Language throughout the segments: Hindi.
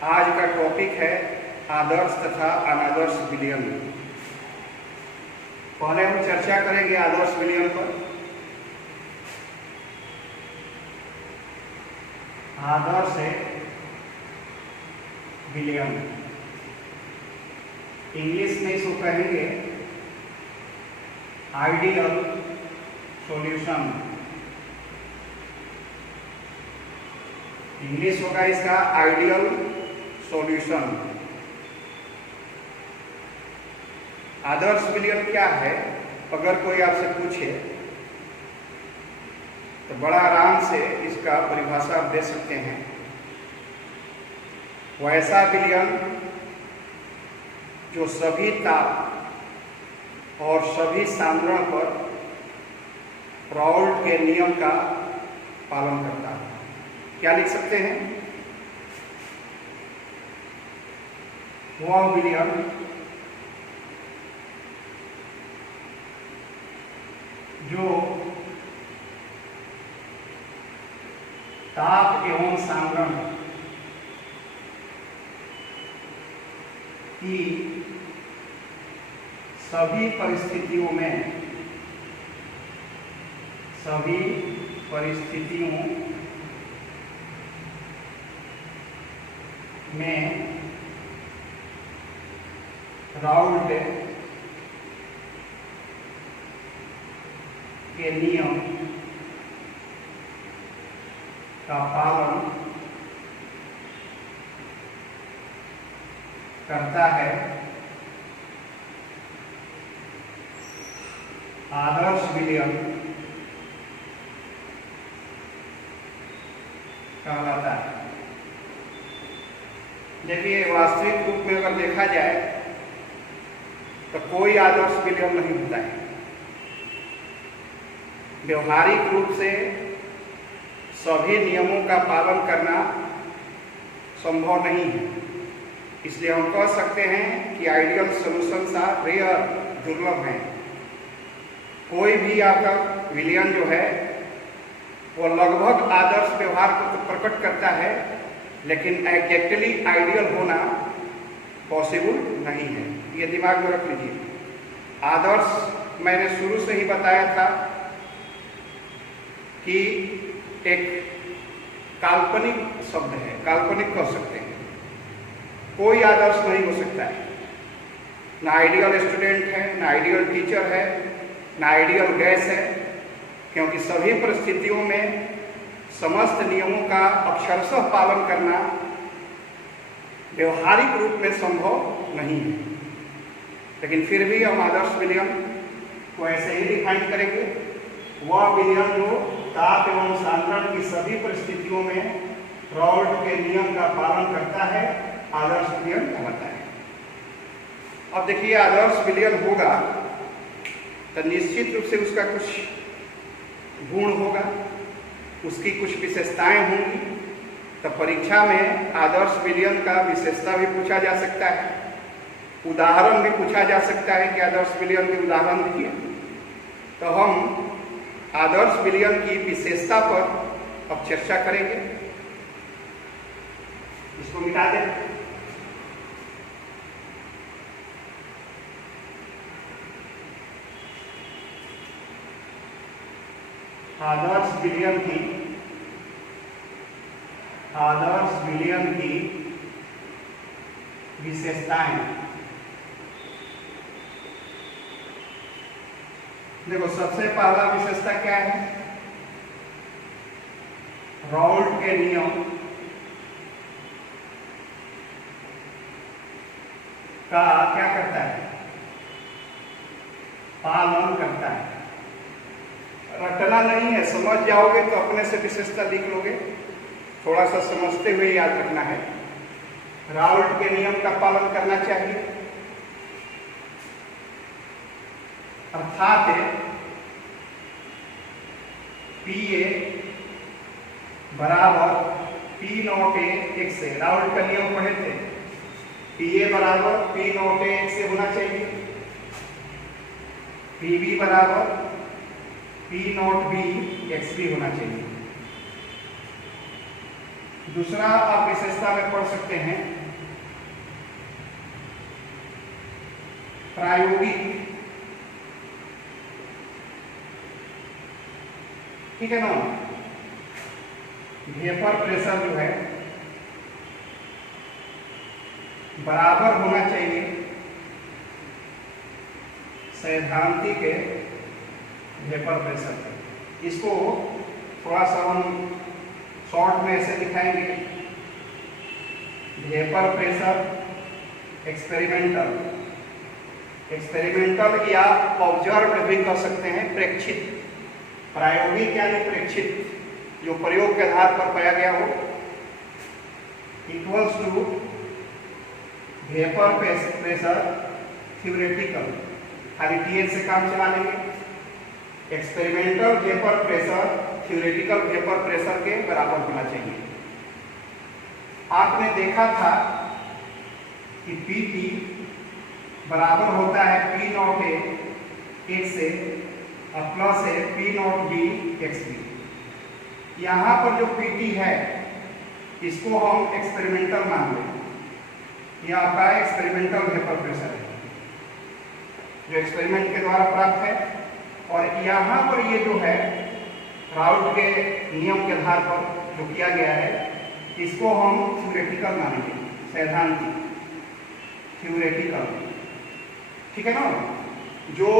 आज का टॉपिक है आदर्श तथा अनादर्श विलयन। पहले हम चर्चा करेंगे आदर्श विलयन पर। आदर्श विलयन इंग्लिश में इसको कहेंगे आइडियल सॉल्यूशन। इंग्लिश होगा इसका आइडियल सॉल्यूशन। आदर्श विलयन क्या है? अगर कोई आपसे पूछे तो बड़ा आराम से इसका परिभाषा आप दे सकते हैं। वैसा विलयन जो सभी ताप और सभी सांद्रण पर राउल्ट के नियम का पालन करता है। क्या लिख सकते हैं? वह विलयन जो ताप एवं सांद्रण की सभी परिस्थितियों में राउल्ट के नियम का पालन करता है। आदर्श विलयन कहलाता है। देखिए, वास्तविक रूप में अगर देखा जाए तो कोई आदर्श विलयन नहीं होता है। व्यवहारिक रूप से सभी नियमों का पालन करना संभव नहीं है। इसलिए हम कह सकते हैं कि आइडियल सॉल्यूशंस आर रेयर, दुर्लभ हैं। कोई भी आपका विलयन जो है वो लगभग आदर्श व्यवहार को तो प्रकट करता है, लेकिन एग्जैक्टली आइडियल होना पॉसिबल नहीं है। ये दिमाग में रख लीजिए। आदर्श मैंने शुरू से ही बताया था कि एक काल्पनिक शब्द है, काल्पनिक कह सकते हैं। कोई आदर्श नहीं हो सकता है। ना आइडियल स्टूडेंट है, ना आइडियल टीचर है, ना आइडियल गैस है, क्योंकि सभी परिस्थितियों में समस्त नियमों का अक्षरशः पालन करना व्यवहारिक रूप में संभव नहीं है। लेकिन फिर भी हम आदर्श विलयन को ऐसे ही डिफाइन करेंगे। वह विलयन जो ताप एवं सांद्रण की सभी परिस्थितियों में राउल्ट के नियम का पालन करता है, आदर्श विलयन कहलाता है। अब देखिए, आदर्श विलयन होगा तो निश्चित रूप से उसका कुछ गुण होगा, उसकी कुछ विशेषताएं होंगी। तो परीक्षा में आदर्श विलयन का विशेषता भी पूछा जा सकता है, उदाहरण भी पूछा जा सकता है कि आदर्श विलयन के उदाहरण दिए। तो हम आदर्श विलयन की विशेषता पर अब चर्चा करेंगे। इसको मिटा दें। आदर्श विलयन की विशेषताएं। देखो, सबसे पहला विशेषता क्या है? राउल्ट के नियम का क्या करता है? पालन करता है। रटना नहीं है, समझ जाओगे तो अपने से विशेषता लिख लोगे। थोड़ा सा समझते हुए याद रखना है। राउल्ट के नियम का पालन करना चाहिए, अर्थात PA बराबर P नॉट A एक से। राउल्ट का नियम पढ़े थे। PA बराबर P नॉट A एक से होना चाहिए। PB बराबर P नॉट B एक्स भी होना चाहिए। दूसरा आप विशेषता में पढ़ सकते हैं प्रायोगिक, ठीक है ना। वेपर प्रेशर जो है बराबर होना चाहिए सैद्धांतिक वेपर प्रेशर का। इसको थोड़ा सा हम शॉर्ट में ऐसे दिखाएंगे, वेपर प्रेशर एक्सपेरिमेंटल, एक्सपेरिमेंटल या ऑब्जर्व भी कर सकते हैं, प्रेक्षित। प्रायोगिक यानी प्रेक्षित, जो प्रयोग के आधार पर पाया गया हो, equals to vapour pressure theoretical, खाली टीएच से काम चला लेंगे। Experimental vapour pressure theoretical vapour pressure के बराबर होना चाहिए। आपने देखा था कि Pt बराबर होता है P naught A x A और प्लस है P naught B x B. यहाँ पर जो Pt है इसको हम एक्सपेरिमेंटल मान लें, यह आपका एक्सपेरिमेंटल वेपर प्रेशर है जो एक्सपेरिमेंट के द्वारा प्राप्त है। और यहाँ पर ये जो है राउट के नियम के आधार पर जो किया गया है इसको हम थ्योरेटिकल मानेंगे, सैद्धांतिक थ्योरेटिकल, ठीक है ना। जो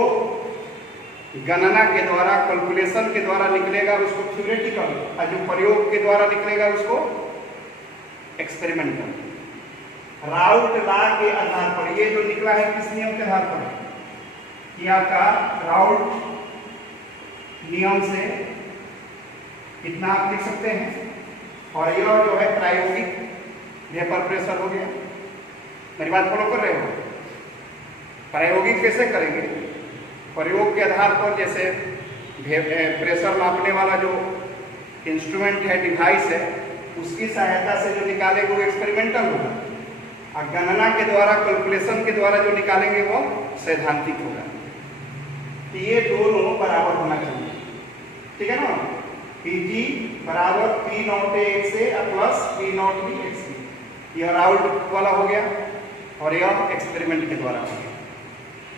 गणना के द्वारा कैलकुलेशन के द्वारा निकलेगा उसको थ्योरेटिकल, और जो प्रयोग के द्वारा निकलेगा उसको एक्सपेरिमेंटल। राउट लॉ के आधार पर ये जो निकला है किस नियम के आधार पर, यह आपका राउट नियम से कितना आप लिख सकते हैं। और यह जो है प्रायोगिक वेपर प्रेशर हो गया। मेरी बात फॉलो कर रहे हो। प्रायोगिक कैसे करेंगे, प्रयोग के आधार पर जैसे प्रेशर मापने वाला जो इंस्ट्रूमेंट है, डिवाइस है, उसकी सहायता से जो निकालेंगे वो एक्सपेरिमेंटल होगा, और गणना के द्वारा कैलकुलेशन के द्वारा जो निकालेंगे वो सैद्धांतिक होगा। तो ये दोनों बराबर होना चाहिए, ठीक है ना। Pg बराबर P naught A x A plus P naught B x B, यह राउट वाला हो गया और यह एक्सपेरिमेंट के द्वारा हो गया।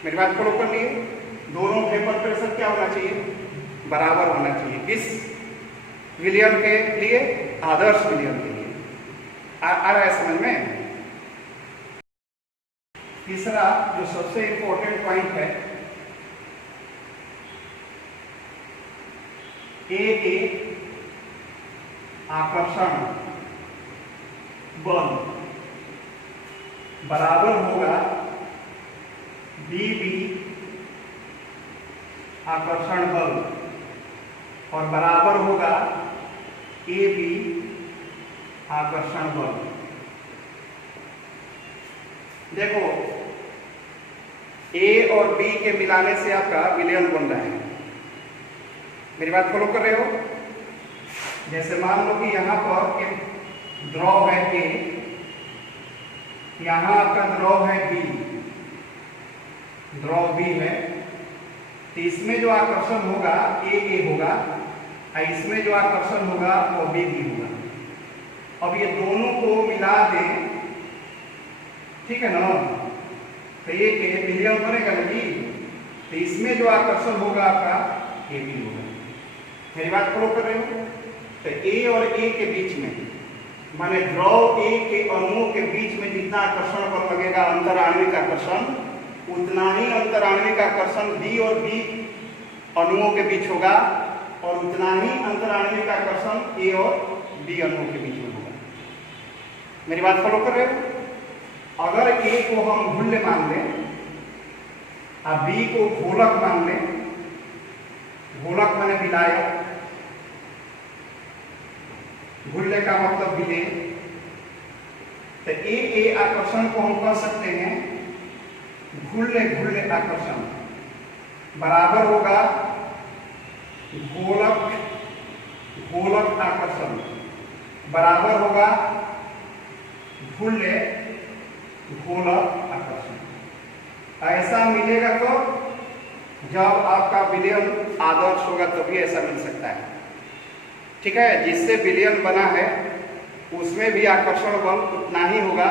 मेरी बात फॉलो कर लिए। दोनों वेपर प्रेशर क्या होना चाहिए, बराबर होना चाहिए। किस विलियम के लिए, आदर्श विलियम के लिए। आ रहा है समझ में। तीसरा जो सबसे इंपॉर्टेंट पॉइंट है, ए आकर्षण बल बराबर होगा बी आकर्षण बल, और बराबर होगा ए आकर्षण बल। देखो ए और बी के मिलाने से आपका विलयन बन रहा है। मेरी बात फॉलो कर रहे हो। जैसे मान लो कि यहाँ पर एक द्रव है ए, यहाँ आपका द्रव है बी, द्रव बी है, तो इसमें जो आकर्षण होगा ए होगा, और इसमें जो आकर्षण होगा वो बी होगा। अब ये दोनों को मिला दें, ठीक है ना, तो ये विलयन बनेगा ना बी, तो इसमें जो आकर्षण होगा आपका ए बी होगा। मेरी बात फॉलो कर रहे हो। तो ए और ए के बीच में, माने द्रव ए के अणुओं के बीच में जितना आकर्षण बल लगेगा अंतराण्विक आकर्षण, उतना ही अंतराण्विक आकर्षण बी और बी अणुओं के बीच होगा, और उतना ही अंतराण्विक आकर्षण ए और बी अणुओं के बीच में होगा। मेरी बात फॉलो कर रहे हो। अगर ए को हम घुल्ले मान लें और बी को घोलक मान लें, घोलक माने विलायक, घुल्ले का मतलब विलेय, तो ए आकर्षण को हम कह सकते हैं घुल्ले घुल्ले आकर्षण बराबर होगा घोलक घोलक आकर्षण बराबर होगा घुल्ले घोलक आकर्षण। ऐसा मिलेगा तो जब आपका विलयन आदर्श होगा तभी ऐसा मिल सकता है, ठीक है। जिससे विलयन बना है इसमें भी आकर्षण बल उतना ही होगा।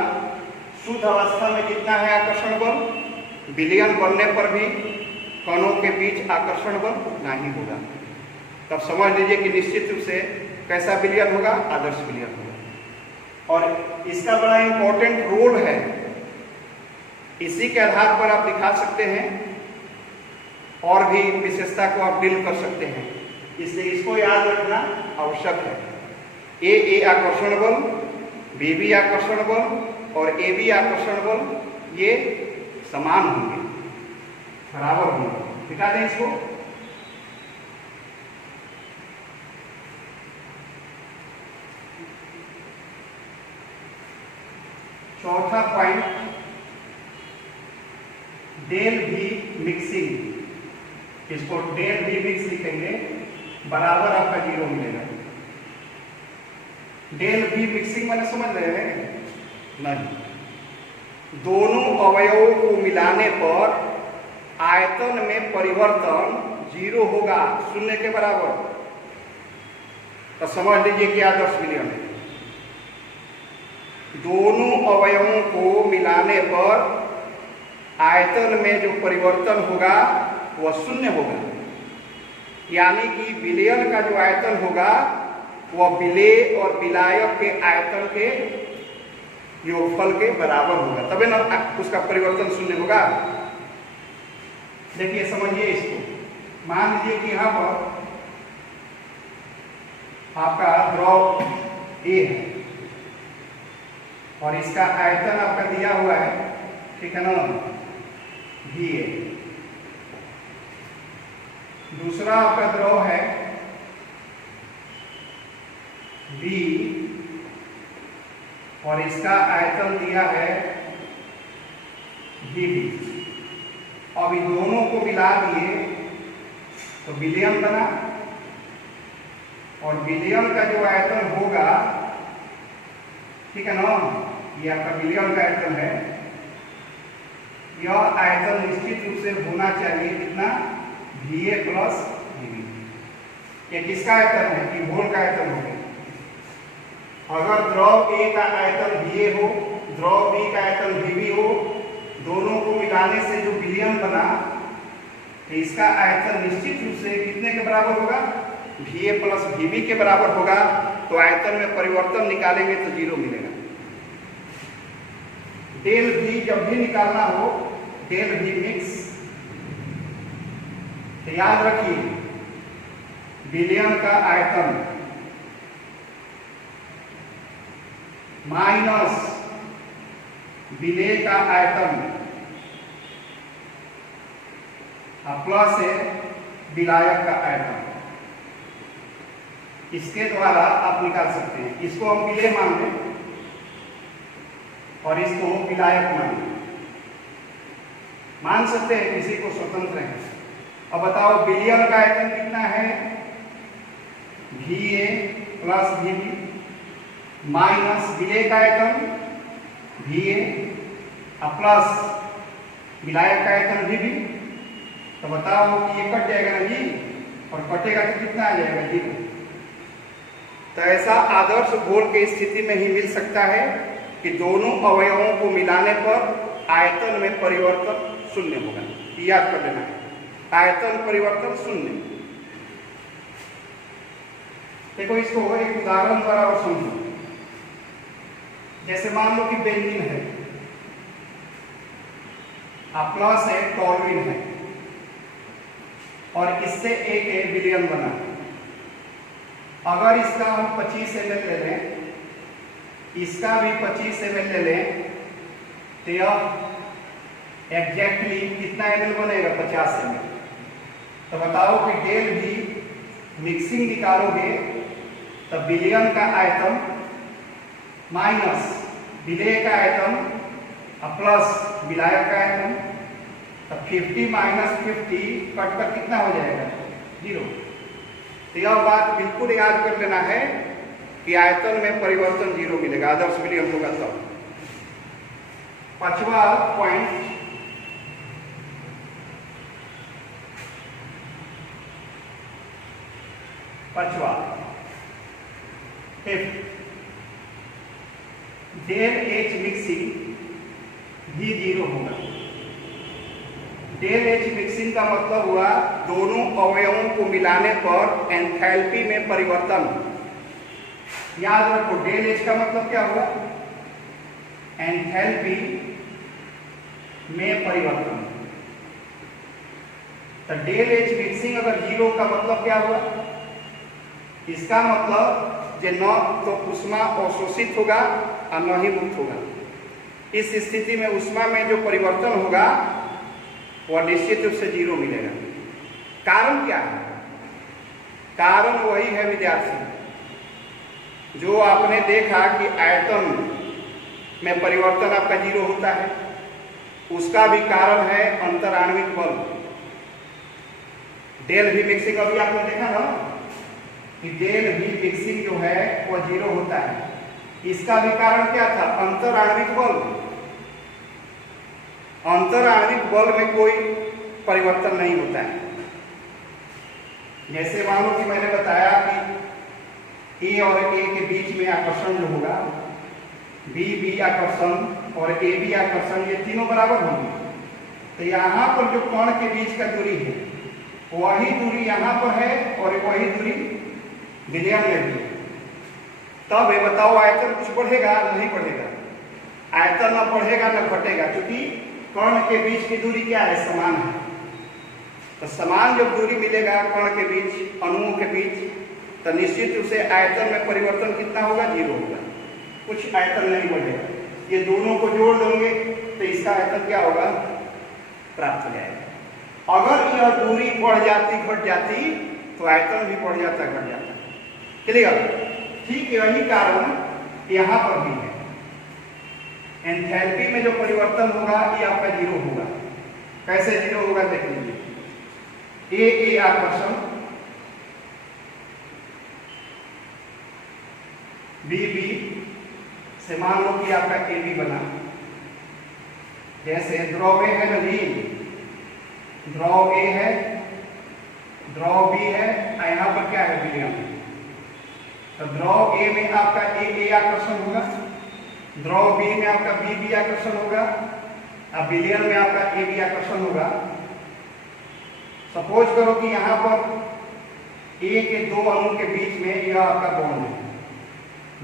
शुद्ध अवस्था में कितना है आकर्षण बल, विलयन बनने पर भी कणों के बीच आकर्षण बल उतना ही होगा। तब समझ लीजिए कि निश्चित रूप से कैसा विलयन होगा, आदर्श विलयन होगा। और इसका बड़ा इंपॉर्टेंट रोल है, इसी के आधार पर आप दिखा सकते हैं और भी विशेषता को आप डील कर सकते हैं, इसलिए इसको याद रखना आवश्यक है। ए आकर्षण बल, बी आकर्षण बल और ए बी आकर्षण बल ये समान होंगे, बराबर होंगे। दिखा दें इसको। चौथा पॉइंट, डेल भी मिक्सिंग, इसको डेल भी मिक्स लिखेंगे, बराबर आपका 0 मिलेगा। डेल भी मिक्सिंग मैंने समझ रहे हैं? नहीं, दोनों अवयवों को मिलाने पर आयतन में परिवर्तन 0 होगा, 0 के बराबर। तो समझ लीजिए कि आदर्श विलयन है। दोनों अवयवों को मिलाने पर आयतन में जो परिवर्तन होगा वह 0 होगा, यानी कि विलयन का जो आयतन होगा वह विलेय और विलायक के आयतन के योगफल के बराबर होगा, तभी ना उसका परिवर्तन 0 होगा। देखिए समझिए इसको। मान लीजिए कि यहां पर आपका द्रव ए है और इसका आयतन आपका दिया हुआ है, ठीक है ना, भी है। दूसरा आपका द्रव है बी और इसका आयतन दिया है भी। अब इन दोनों को मिला दिए तो विलयन बना, और विलयन का जो आयतन होगा, ठीक है ना, ये आपका विलयन का आयतन है। यह आयतन निश्चित रूप से होना चाहिए कितना, Va प्लस Vb। ये किसका आयतन है, कि घोल का आयतन हो गया। अगर द्रव A का आयतन Va हो, द्रव B का आयतन Vb हो, दोनों को मिलाने से जो विलयन बना, तो इसका आयतन निश्चित रूप से कितने के बराबर होगा, Va प्लस Vb के बराबर होगा। तो आयतन में परिवर्तन निकालेंगे तो 0 मिलेगा। डेल भी जब भी निकालना हो, डेल भी मिक्स, तो याद रखिए विलयन का आयतन माइनस विलेय का आयतन प्लस है विलायक का आयतन, इसके द्वारा आप निकाल सकते हैं। इसको हम विलेय मान लें और इसको विलायक मान सकते हैं, किसी को स्वतंत्र है। अब बताओ विलयन का आयतन कितना है, Va प्लस Vb माइनस विलेय का आयतन Va प्लस विलायक का आयतन Vb। तो बताओ कि ये कट जाएगा ना जी, और कटेगा तो कितना आ जाएगा, 0। तो ऐसा आदर्श घोल की स्थिति में ही मिल सकता है कि दोनों अवयवों को मिलाने पर आयतन में परिवर्तन 0 होगा। याद कर लेना है, आयतन परिवर्तन 0। देखो इसको एक उदाहरण द्वारा और समझो। जैसे मान लो कि बेंजीन है, प्लस है टॉलुइन है, और इससे एक विलयन बना। अगर इसका हम 25 ml ले लें, इसका भी 25 ml ले लें, तो यह एग्जैक्टली कितना ml बनेगा, 50 ml। तो बताओ कि डेल भी मिक्सिंग निकालोगे तो विलयन का आयतन माइनस विलेय का आयतन प्लस विलायक का आयतन, तो 50 माइनस 50 कट कर कितना हो जाएगा, 0। तो यह बात बिल्कुल याद कर लेना है कि आयतन में परिवर्तन 0 मिलेगा, आदर्श विलयन होगा तब। पांचवा पॉइंट, डेल एच मिक्सिंग भी 0 होगा। डेल एच मिक्सिंग का मतलब हुआ दोनों अवयवों को मिलाने पर एंथैल्पी में परिवर्तन। याद रखो, डेल एच का मतलब क्या हुआ? एंथैल्पी में परिवर्तन। तो डेल एच मिक्सिंग अगर 0 का मतलब क्या हुआ? इसका मतलब जे न तो ऊष्मा अवशोषित होगा और न ही मुक्त होगा। इस स्थिति में ऊष्मा में जो परिवर्तन होगा वह निश्चित रूप से 0 मिलेगा। कारण क्या है? कारण वही है विद्यार्थी, जो आपने देखा कि आयतन में परिवर्तन आपका 0 होता है, उसका भी कारण है अंतराण्विक बल। डेल भी मिक्सिंग अभी आपने देखा ना कि डेल भी मिक्सिंग जो है वह 0 होता है। इसका भी कारण क्या था? अंतराण्विक बल। अंतराण्विक बल में कोई परिवर्तन नहीं होता है। जैसे मान लो कि मैंने बताया कि ए और ए के बीच में आकर्षण जो होगा, बी आकर्षण और ए बी आकर्षण, ये तीनों बराबर होंगे। तो यहाँ पर जो कण के बीच का दूरी है वही दूरी यहाँ पर है और वही दूरी विलयन में भी। तब ये बताओ आयतन कुछ बढ़ेगा? नहीं बढ़ेगा। आयतन न बढ़ेगा न घटेगा, क्योंकि कण के बीच की दूरी क्या है? समान है। तो समान जब दूरी मिलेगा कण के बीच, अणुओं के बीच, तो निश्चित रूप से आयतन में परिवर्तन कितना होगा? 0 होगा। कुछ आयतन नहीं बढ़ेगा। ये दोनों को जोड़ देंगे तो इसका आयतन क्या होगा? प्राप्त हो जाएगा। अगर यह दूरी बढ़ जाती घट जाती तो आयतन भी बढ़ जाता घट जाता। क्लियर? ठीक यही कारण यहाँ पर भी है। एंथैल्पी में जो परिवर्तन होगा ये आपका 0 होगा। कैसे 0 होगा देख लीजिए। ए आकर्षण, बी से मान लो कि आपका ए बी बना। जैसे द्रव ए है नदी, द्रव ए है, द्रव बी है, यहाँ पर क्या है? विलयन। तो द्रव ए में आपका ए आकर्षण होगा, द्रव बी में आपका बी आकर्षण होगा, और विलयन में आपका ए बी आकर्षण होगा। सपोज करो कि यहाँ पर ए के दो अणु के बीच में यह आपका बॉन्ड है,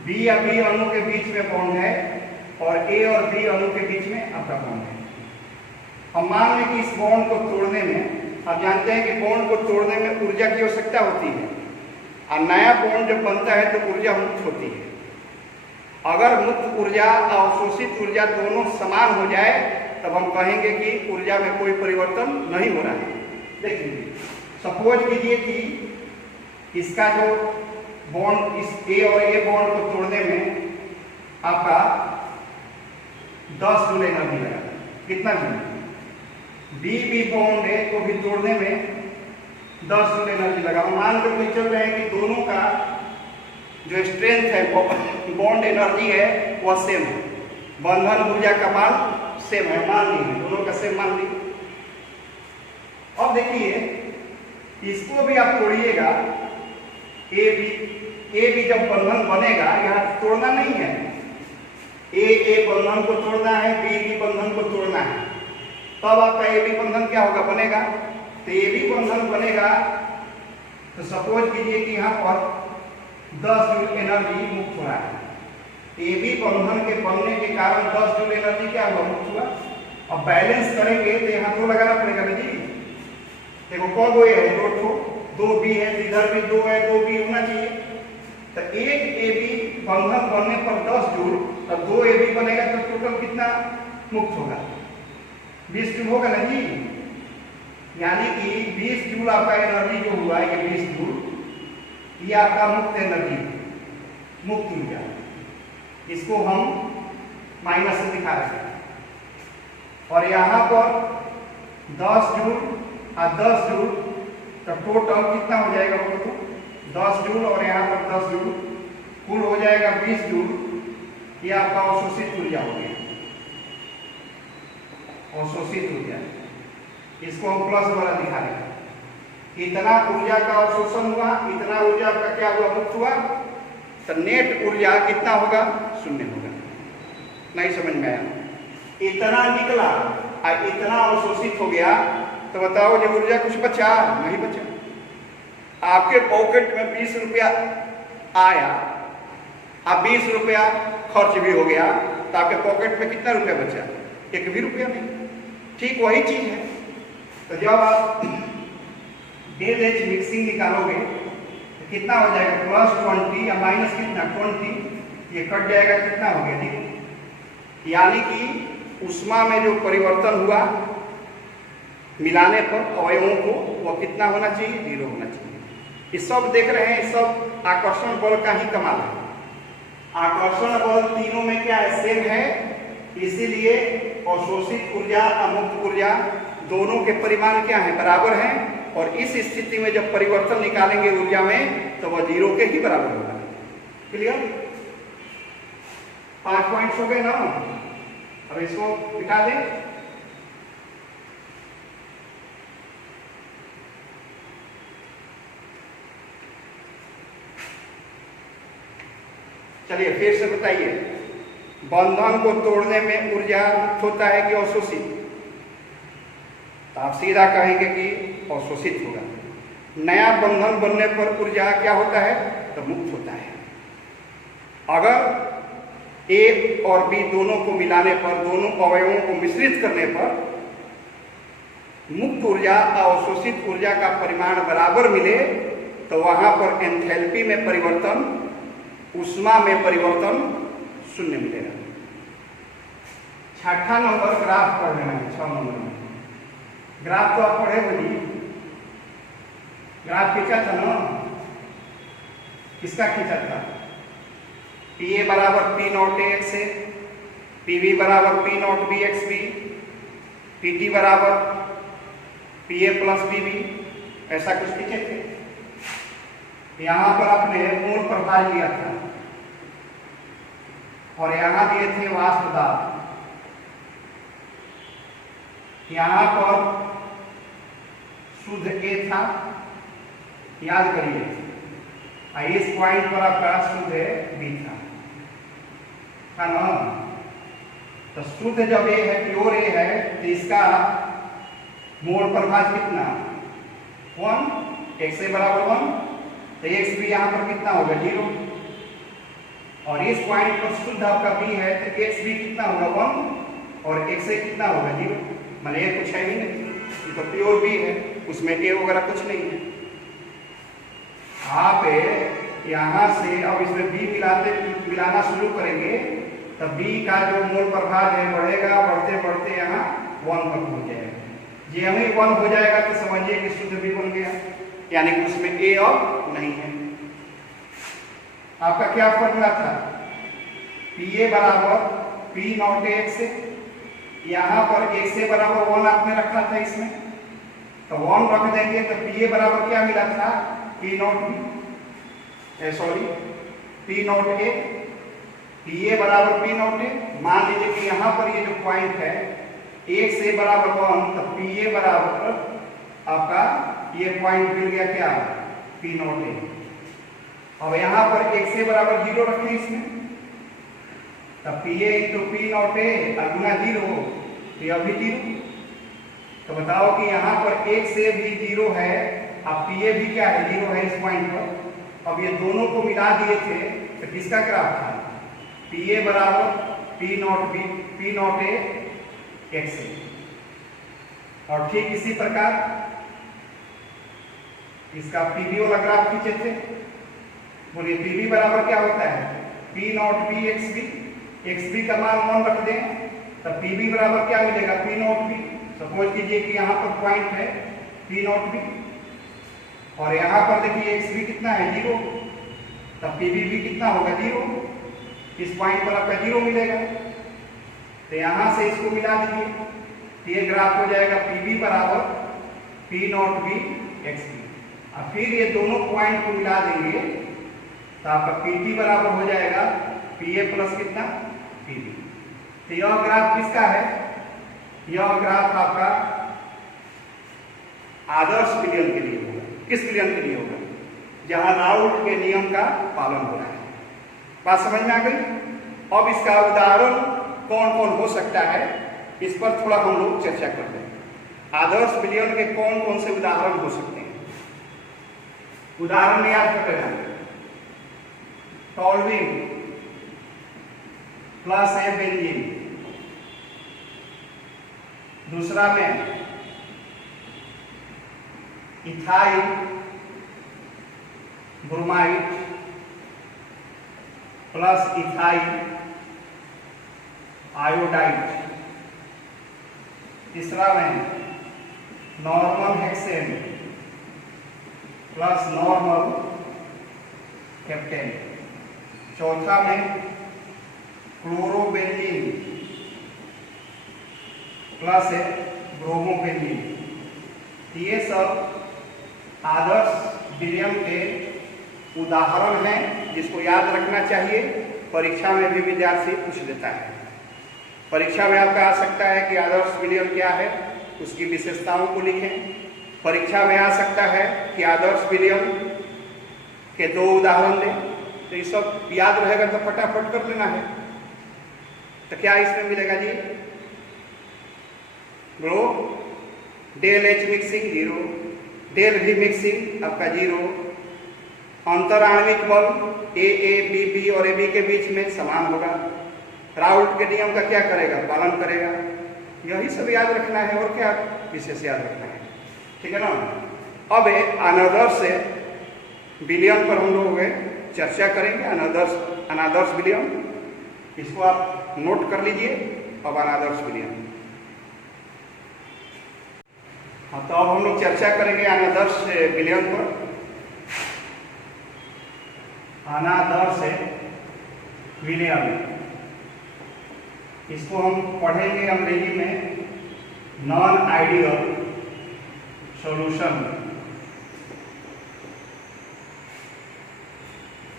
बी या बी अणु के बीच में बॉन्ड है, और ए और बी अणु के बीच में आपका बॉन्ड है। हम मान लें कि इस बॉन्ड को तोड़ने में, आप जानते हैं कि बॉन्ड को तोड़ने में ऊर्जा की आवश्यकता होती है, और नया बॉन्ड जब बनता है तो ऊर्जा मुक्त होती है। अगर मुक्त ऊर्जा और अवशोषित ऊर्जा दोनों समान हो जाए तब हम कहेंगे कि ऊर्जा में कोई परिवर्तन नहीं हो रहा है। देखिए, सपोज कीजिए कि इसका जो बॉन्ड, इस ए और ए बॉन्ड को तोड़ने में आपका 10 जूल एनर्जी लगा। कितना जूल? बी बॉन्ड ए को भी तोड़ने में 10 जूल एनर्जी लगा। मान कर चल रहे हैं कि दोनों का जो स्ट्रेंथ है, बॉन्ड एनर्जी है, वह सेम है। बंधन ऊर्जा का मान सेम है, मान लीजिए दोनों का सेम मान लीजिए। अब देखिए, इसको भी आप तोड़िएगा, ए बी जब बंधन बनेगा, यहाँ तोड़ना नहीं है, ए बंधन को तोड़ना है, बी बंधन को तोड़ना है, तब आपका ए बी बंधन क्या होगा? बनेगा। तो ए बी बंधन बनेगा तो सपोज कीजिए कि यहाँ पर 10 जूल एनर्जी मुक्त हो रहा है। ए बी बंधन के बनने के कारण 10 जूल एनर्जी क्या हुआ? मुक्त हुआ। अब बैलेंस करेंगे तो यहाँ 2 लगाना पड़ेगा ना जी। देखो कौन 2 है? 2 बी है, इधर भी 2 है, 2 बी होना चाहिए। तो एक ए बी बंधन बनने पर 10 जूल, तब 2 ए बी बनेगा तो टोटल कितना मुक्त होगा? 20 जूल होगा ना जी। यानी कि 20 जूल आपका एनर्जी जो हुआ, ये 20 जूल, ये आपका मुक्त एनर्जी, मुक्त ऊर्जा। इसको हम माइनस से दिखा रहे हैं। और यहाँ पर 10 जूल और 10 जूल, तो टोटल कितना हो जाएगा? वो तो 10 जूल और यहाँ पर 10 जूल, कुल हो जाएगा 20 जूल। ये आपका अवशोषित ऊर्जा हो गया, अवशोषित ऊर्जा। इसको हम प्लस द्वारा दिखा रहे हैं। इतना ऊर्जा का अवशोषण हुआ, इतना ऊर्जा का क्या हुआ? मुक्त हुआ। तो नेट ऊर्जा कितना होगा? 0 होगा। नहीं समझ में आया, इतना निकला और इतना अवशोषित हो गया, तो बताओ जब ऊर्जा कुछ बचा? नहीं बचा। आपके पॉकेट में 20 रुपया आया, अब 20 रुपया खर्च भी हो गया, तो आपके पॉकेट में कितना रुपया बचा? एक भी रुपया नहीं। ठीक वही चीज है। तो जब आप डेज एच मिक्सिंग निकालोगे तो कितना हो जाएगा? +20 या माइनस कितना 20, ये कट जाएगा, कितना हो गया? देखो, यानी कि ऊष्मा में जो परिवर्तन हुआ मिलाने पर अवयवों को, वह कितना होना चाहिए? 0 होना चाहिए। ये सब देख रहे हैं, ये सब आकर्षण बल का ही कमाल है। आकर्षण बल तीनों में क्या है? सेम है। इसीलिए अवशोषित ऊर्जा और मुक्त ऊर्जा दोनों के परिमाण क्या है? बराबर हैं। और इस स्थिति में जब परिवर्तन निकालेंगे ऊर्जा में, तो वह 0 के ही बराबर होगा। क्लियर? 5 पॉइंट्स हो गए ना? अब इसको मिटा दें। चलिए फिर से बताइए, बंधन को तोड़ने में ऊर्जा मुक्त होता है कि अवशोषित? तो आप सीधा कहेंगे कि अवशोषित होगा। नया बंधन बनने पर ऊर्जा क्या होता है? तो मुक्त होता है। अगर ए और बी दोनों को मिलाने पर, दोनों अवयवों को मिश्रित करने पर मुक्त ऊर्जा और अवशोषित ऊर्जा का परिमाण बराबर मिले, तो वहां पर एंथैल्पी में परिवर्तन, ऊष्मा में परिवर्तन 0 मिलेगा। छठा नंबर ग्राफ पढ़ लेना है। 6 नंबर में ग्राफ तो आप पढ़े होगी। ग्राफ खींचा था ना? किसका खींचा था? पी ए बराबर P not A x A, P B बराबर P not B x B, P T बराबर P A plus B B, ऐसा कुछ खींचे थे। यहां पर आपने मूल प्रभार लिया था और यहां दिए थे वाष्प दाब। यहां पर शुद्ध ए था, याद करिए। इस पॉइंट पर आपका शुद्ध बी था ना? तो शुद्ध जब ए है, प्योर ए है, तो इसका मोल प्रभाज कितना? 1, एक्स ए बराबर 1, तो एक्स बी यहाँ पर कितना होगा? 0। और इस पॉइंट पर शुद्ध आपका बी है, तो एक्स बी कितना होगा? 1, और एक्स ए कितना होगा? 0। मतलब ये कुछ है ही नहीं, ये तो प्योर बी है, उसमें ए वगैरह कुछ नहीं है। आप यहाँ से अब इसमें बी मिलाना शुरू करेंगे, तब बी का जो मोल प्रभाज है बढ़ेगा, बढ़ते बढ़ते यहाँ 1 तक पहुंच जाएगा। जे हमें 1 हो जाएगा तो समझिए कि शुद्ध बी बन गया, यानी कि उसमें ए अब नहीं है। आपका क्या फॉर्मूला था? पी ए बराबर पी नॉट एक्स ए, यहाँ पर एक्स ए बराबर 1 आपने रखा था इसमें, तो 1 रख देंगे तो पी ए बराबर क्या मिला था? P not be, sorry P not A, P A बराबर पी नॉट ए। मान लीजिए कि यहाँ पर ये जो पॉइंट है एक्स ए बराबर 1, तो पी ए बराबर आपका ये पॉइंट मिल गया क्या? पी नॉट ए। अब यहाँ पर एक्स ए बराबर 0 रखें इसमें, तब P A into P not A गुना 0, तो यह भी 0। तो बताओ कि यहाँ पर एक्स ए भी 0 है, अब पी ए भी क्या है? 0 है इस पॉइंट पर। अब ये दोनों को मिला दिए थे, तो किसका ग्राफ था? पी ए बराबर P not B, P not A x A. और ठीक इसी प्रकार इसका पीबी वाला ग्राफ खींचे थे। बोलिए पीबी बराबर क्या होता है? P not B x B, x B का मान 1 रख दें, तब पीबी बराबर क्या मिलेगा? P not be. सपोज कीजिए कि यहाँ पर पॉइंट है पी नॉट बी, और यहाँ पर देखिए एक्स बी कितना है? 0, तब पीबी भी कितना होगा? 0। इस पॉइंट पर आपका 0 मिलेगा, तो यहाँ से इसको मिला दीजिए, तो ये ग्राफ हो जाएगा पीबी बराबर P not B x B. अब फिर ये दोनों पॉइंट को मिला देंगे, तो आपका पीटी बराबर हो जाएगा पी ए प्लस कितना? पीबी। तो यह ग्राफ किसका है? यह ग्राफ आपका आदर्श विलयन के लिए होगा। किस विलयन के लिए होगा? जहां राउल्ट के नियम का पालन हो रहा है। बात समझ में आ गई? अब इसका उदाहरण कौन कौन हो सकता है, इस पर थोड़ा हम लोग चर्चा करते हैं। आदर्श विलयन के कौन कौन से उदाहरण हो सकते हैं? उदाहरण में याद कर लेना, टॉल्विन प्लस ए बेंजीन, दूसरा में ethyl bromide plus ethyl iodide, तीसरा में normal hexane plus normal heptane, चौथा में क्लोरोबेंजीन प्लस ब्रोमोबेंजीन। ये सब आदर्श विलयन के उदाहरण हैं जिसको याद रखना चाहिए। परीक्षा में भी विद्यार्थी पूछ लेता है। परीक्षा में आपका आ सकता है कि आदर्श विलयन क्या है, उसकी विशेषताओं को लिखें। परीक्षा में आ सकता है कि आदर्श विलयन के 2 उदाहरण दें। तो ये सब याद रहेगा तो फटाफट कर लेना है। तो क्या इसमें मिलेगा जी? ब्रो डेल एच मिक्सिंग 0, डेल भी मिक्सिंग आपका 0, अंतराण्विक बल ए बी बी और ए बी के बीच में समान होगा। राउल्ट के नियम का क्या करेगा? पालन करेगा। यही सब याद रखना है और क्या विशेष याद रखना है, ठीक है ना। अब अनादर्श विलयन पर हम लोग चर्चा करेंगे। अनादर्श विलयन, इसको आप नोट कर लीजिए। अब अनादर्श विलयन, हाँ, तो अब हम लोग चर्चा करेंगे अनादर्श विलयन पर। अनादर्श विलयन, इसको हम पढ़ेंगे अंग्रेजी में non ideal solution.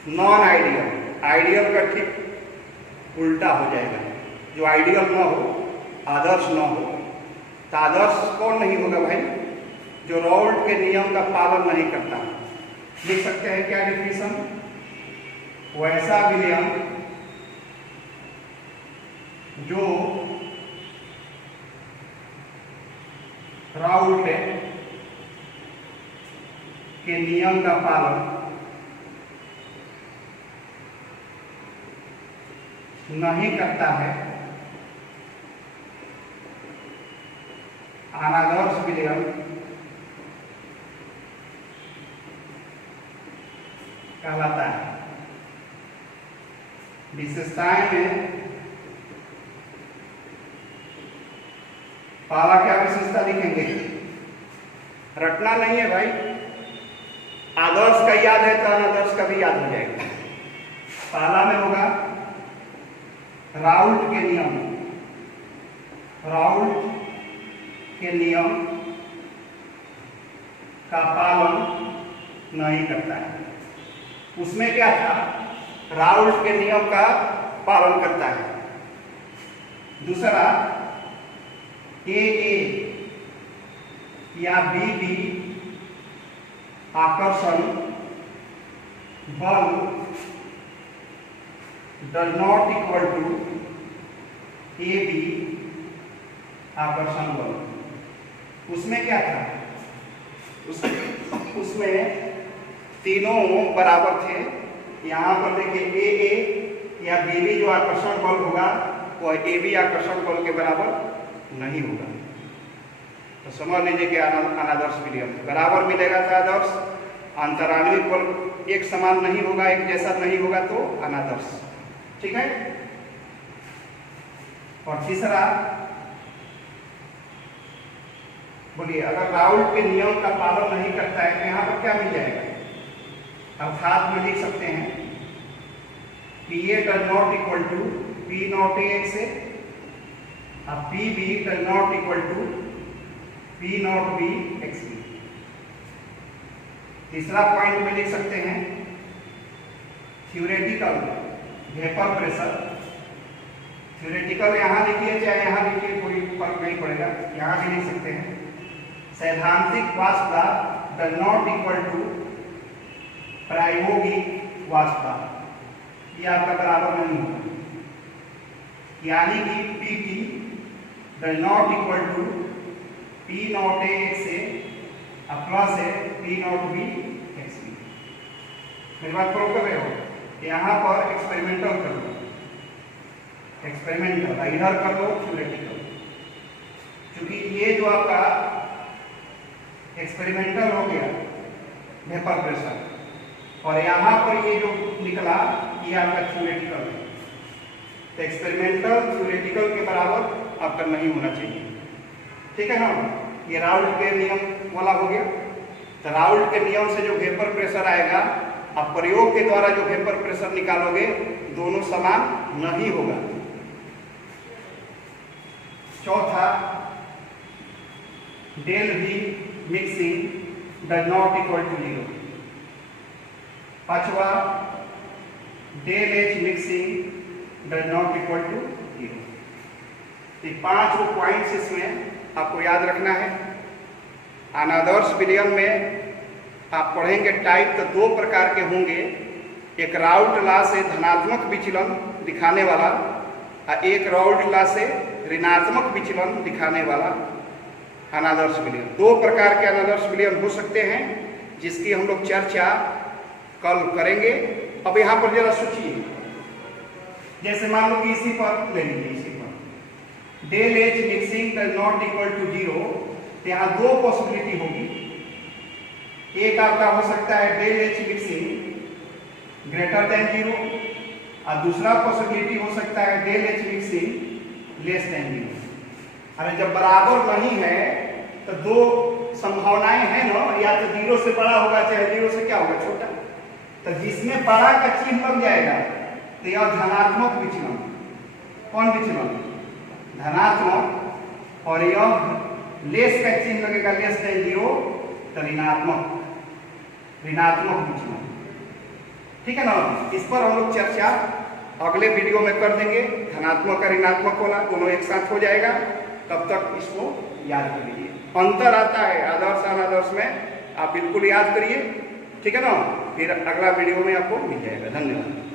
Non ideal, ideal का ठीक उल्टा हो जाएगा। जो आइडियल ना हो, आदर्श ना हो। तो आदर्श कौन नहीं होगा भाई? जो राउल्ट के नियम का पालन नहीं करता। लिख सकते हैं क्या डिफिनेशन? वैसा विलयन जो राउल्ट के नियम का पालन नहीं करता है, अनादर्श विलयन कहलाता है। विशेषताएं में पहला क्या विशेषता लिखेंगे? रटना नहीं है भाई। आदर्श का याद है तो अनादर्श का भी याद हो जाएगा। पहला में होगा राउल्ट के नियम। राउल्ट के नियम का पालन नहीं करता है। उसमें क्या था? राउल्ट के नियम का पालन करता है। दूसरा, ए या बी आकर्षण बल does not equal to A B आकर्षण बल। उसमें क्या था? उसमें तीनों बराबर थे। यहाँ पर देखिए ए या बी जो आकर्षण बल होगा वह ए बी आकर्षण बल के बराबर नहीं होगा। तो समझ लीजिए कि अनादर्श विलयन बराबर मिलेगा तो आदर्श, अंतराण्विक बल एक समान नहीं होगा, एक जैसा नहीं होगा तो अनादर्श, ठीक है। और तीसरा बोलिए, अगर राउल्ट के नियम का पालन नहीं करता है तो यहाँ पर क्या मिल जाएगा? अर्थात में लिख सकते हैं P A does not equal to P not A x A, अब P B does not equal to P not B x B. तीसरा पॉइंट में लिख सकते हैं थ्योरेटिकल वेपर प्रेशर। थ्योरेटिकल यहाँ लिखिए चाहे यहाँ लिखिए, कोई फर्क नहीं पड़ेगा, यहाँ भी लिख सकते हैं। सैद्धांतिक वाष्पता डज नॉट इक्वल टू प्रायोगिक वाष्पता, ये आपका बराबर नहीं होगा। यानी कि P T does not equal to P not A x A plus है P not B x B. मेरी बात फॉलो कर रहे हो? यहाँ पर एक्सपेरिमेंटल कर लो, एक्सपेरिमेंटल इधर कर लो थ्योरेटिकल, क्योंकि ये जो आपका एक्सपेरिमेंटल हो गया वेपर प्रेशर, और यहाँ पर ये जो निकला ये आपका थ्योरेटिकल है। तो एक्सपेरिमेंटल थ्योरेटिकल के बराबर आपका नहीं होना चाहिए, ठीक है ना। ये राउल्ट के नियम वाला हो गया। तो राउल्ट के नियम से जो वेपर प्रेशर आएगा, आप प्रयोग के द्वारा जो वेपर प्रेशर निकालोगे दोनों समान नहीं होगा। चौथा, del V mixing does not equal to 0। पांचवा, del H mixing does not equal to 0। ये 5 पॉइंट्स इसमें आपको याद रखना है। अनादर्श विलयन में आप पढ़ेंगे टाइप तो 2 प्रकार के होंगे, एक राउल्ट लॉ से धनात्मक विचलन दिखाने वाला और एक राउल्ट लॉ से ऋणात्मक विचलन दिखाने वाला अनादर्श विलयन। 2 प्रकार के अनादर्श विलयन हो सकते हैं, जिसकी हम लोग चर्चा कल करेंगे। अब यहाँ पर जरा सोचिए, जैसे मान लो कि इसी पर ले लीजिए, इसी पर del H mixing does not equal to 0, तो यहाँ 2 पॉसिबिलिटी होगी। एक आपका हो सकता है del H mixing greater than 0, और दूसरा पॉसिबिलिटी हो सकता है del H mixing less than 0। अरे जब बराबर नहीं है तो 2 संभावनाएं हैं ना, या तो 0 से बड़ा होगा चाहे 0 से क्या होगा छोटा। तो जिसमें बड़ा का चिन्ह लग जाएगा तो यह धनात्मक विचलन। कौन विचलन? धनात्मक। और यह लेस का चिन्ह लगेगा लेस देन 0, तो ऋणात्मक विचलन, ठीक है ना। इस पर हम लोग चर्चा अगले वीडियो में कर देंगे। धनात्मक और ऋणात्मक वाला दोनों एक साथ हो जाएगा, तब तक इसको याद कर लीजिए। अंतर आता है आदर्श अनादर्श में, आप बिल्कुल याद करिए, ठीक है ना। फिर अगला वीडियो में आपको मिल जाएगा। धन्यवाद।